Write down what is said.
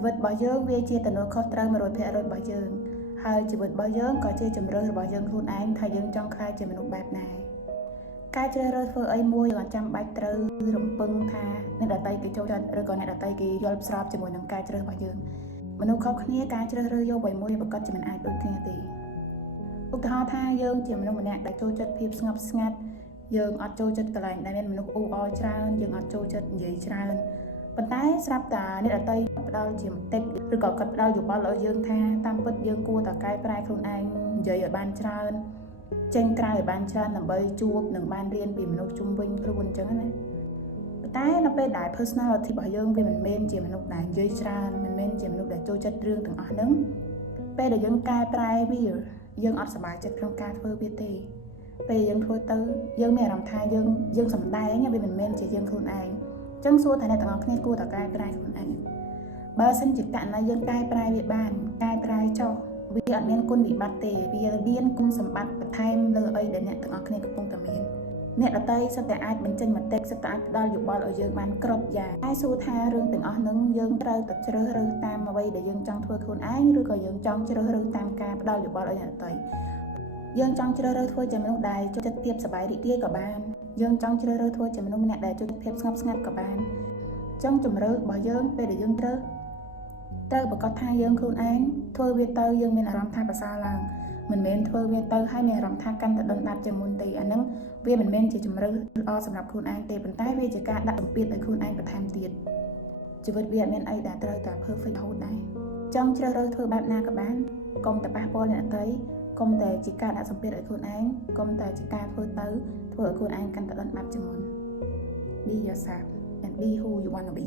ជីវិតរបស់យើងវាជាទំនួលខុសត្រូវ 100% របស់យើងហើយជីវិតរបស់យើងក៏ជាជំរឿនរបស់យើងខ្លួនឯងថាយើងចង់ក្លាយជាមនុស្សបែបណាការជ្រើសរើសធ្វើអីមួយអត់ចាំបាច់ត្រូវរំពឹងថាអ្នកដទៃគេចូលចិត្តឬក៏អ្នកដទៃគេយល់ស្របជាមួយនឹងការជ្រើសរបស់យើងមនុស្សខុសគ្នាការជ្រើសរើសយកអ្វីមួយប្រកាសជាមិនអាចដូចគ្នាទេឧទាហរណ៍ថាយើងជាមនុស្សម្នាក់ដែលចូលចិត្តភាពស្ងប់ស្ងាត់យើងអត់ចូលចិត្តកន្លែងដែលមានមនុស្សអ៊ូអរច្រើនយើងអត់ចូលចិត្តនិយាយច្រើនប៉ុន្តែស្រាប់តែអ្នកដទៃផ្ដល់ជាមតិឬក៏គាត់ផ្ដល់យោបល់ឲ្យយើងថាតាមពិតយើងគួរតែកែប្រែខ្លួនឯងនិយាយឲ្យបានច្រើនចេញក្រៅឲ្យបានច្រើនដើម្បីជួបនិងបានរៀនពីមនុស្សជុំវិញខ្លួនអញ្ចឹងណាប៉ុន្តែនៅពេលដែល personality របស់យើងវាមិនមែនជាមនុស្សដែលនិយាយច្រើនមិនមែនជាមនុស្សដែលចូលចិត្តរឿងទាំងអស់ហ្នឹងពេលដែលយើងកែប្រែវាយើងអត់សប្បាយចិត្តក្នុងការធ្វើវាទេពេលយើងធ្វើទៅយើងមានអារម្មណ៍ថាយើងសម្ដែងវាមិនមែនជាយើងខ្លួនឯងចឹងសួរថាអ្នកទាំងអស់គ្នាគួរតែកែប្រែខ្លួនឯងបើសិនជាករណីយើងកែប្រែវាបានកែប្រែចុះវាអត់មានគុណវិបត្តិទេវាមានគុណសម្បត្តិបន្ថែមលើអីដែលអ្នកទាំងអស់គ្នាកំពុងតែមានអ្នកដទៃសិតតែអាចបញ្ចេញមតិសិតតែអាចផ្ដល់យោបល់ឲ្យយើងបានគ្រប់យ៉ាងតែសួរថារឿងទាំងអស់ហ្នឹងយើងត្រូវតែជ្រើសរើសតាមអ្វីដែលយើងចង់ធ្វើខ្លួនឯងឬក៏យើងចង់ជ្រើសរើសតាមការផ្ដល់យោបល់ឲ្យអ្នកដទៃយើងចង់ជ្រើសរើសធ្វើជាមនុស្សដែលចូលចិត្តភាពសប្បាយរីករាយក៏បានយើងចង់ជ្រើសរើសធ្វើជាមនុស្សម្នាក់ដែលចូលចិត្តភាពស្ងប់ស្ងាត់ក៏បានចង់ជំរឿរបស់យើងពេលដែលយើងត្រូវប្រកាសថាយើងខ្លួនឯងធ្វើវាទៅយើងមានអារម្មណ៍ថាប្រសើរឡើងមិនមែនធ្វើវាទៅហើយមានអារម្មណ៍ថាកាន់តែដុនដាបជាងមុនទេអាហ្នឹងវាមិនមែនជាជំរឿល្អសម្រាប់ខ្លួនឯងទេប៉ុន្តែវាជាការដាក់សម្ពាធឲ្យខ្លួនឯងបន្ថែមទៀតជីវិតវាអត់មានអីដែលត្រូវតែ perfect រហូតដែរចង់ជ្រើសរើសធ្វើបែបណាក៏បានកុំតែប៉ះពាល់អ្នកដទៃកុំតែជាការដាក់សម្ពាធឲ្យខ្លួនឯងកុំតែជាការធ្វើឲ្យខ្លួនឯងកាន់តែដុនដាបជាងមុន Be yourself and be who you wanna be